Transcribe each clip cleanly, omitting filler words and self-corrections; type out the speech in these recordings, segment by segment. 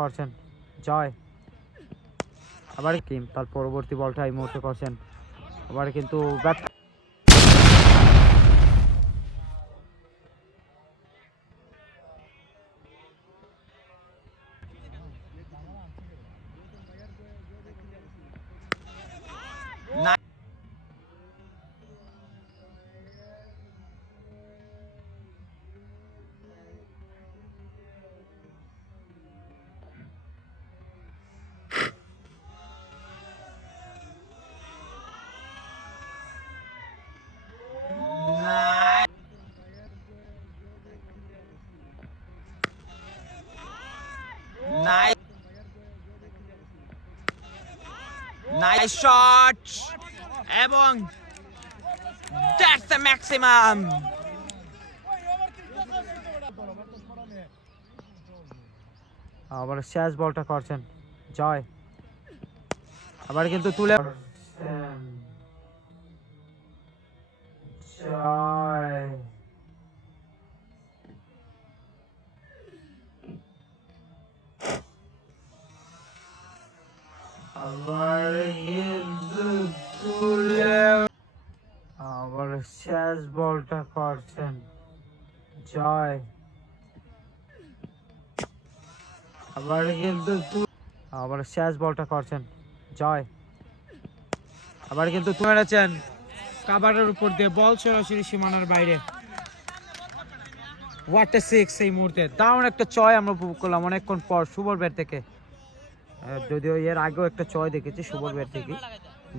করছেন জয়, আবার কিম তার পরবর্তী বলটা এই মুহূর্তে করছেন, আবার কিন্তু Nice shot! এবং that's the maximum! আবার শেষ বলটা করছেন জয়, আবার কিন্তু তুলে জয়, আবার কিন্তু তুলে আবার শেষ বলটা করছেন জয়, আবার কিন্তু আবার শেষ বলটা করছেন জয়, আবার কিন্তু মেরেছেন কাভারের উপর দিয়ে বল সরাসরি সীমানার বাইরে। হোয়াট এ সিক্স এই মুহূর্তে দারুণ একটা চয় আমরা উপভোগ করলাম অনেকক্ষণ পর শুভর ব্যাট থেকে, যদিও এর আগেও একটা চয় দেখেছি শুভর ব্যাট থেকে।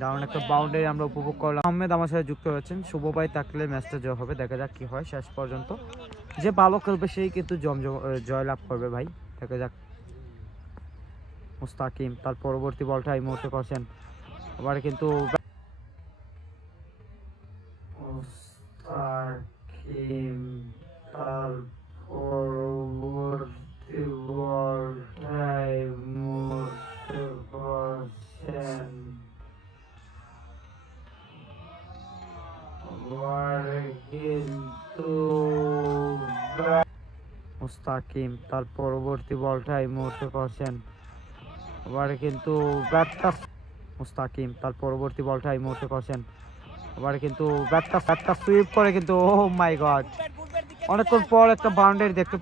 দারুণ একটা বাউন্ডারি আমরা উপভোগ করলাম। আহমেদ আমার সাথে যুক্ত হয়েছেন, শুভ ভাই থাকলে ম্যাচটা জয় হবে, দেখা যাক কি হয় শেষ পর্যন্ত। যে ভালো খেলবে সেই কিন্তু জয় লাভ করবে ভাই, দেখা যাক। মুস্তাকিম তার পরবর্তী বলটা এই মুহূর্তে করছেন, আবার কিন্তু মুস্তাকিম তার পরবর্তী বলটা এই মুহূর্তে করছেন, আবার কিন্তু মুস্তাকিম তার পরবর্তী বলটা এই মুহূর্তে করছেন, আবার কিন্তু ব্যাটটা মুস্তাকিম তার পরবর্তী বলটা এই মুহূর্তে করছেন, আবার কিন্তু ব্যাটটা সুইপ করে কিন্তু ও মাই গড অনেকক্ষণ পর একটা বাউন্ডারি দেখতে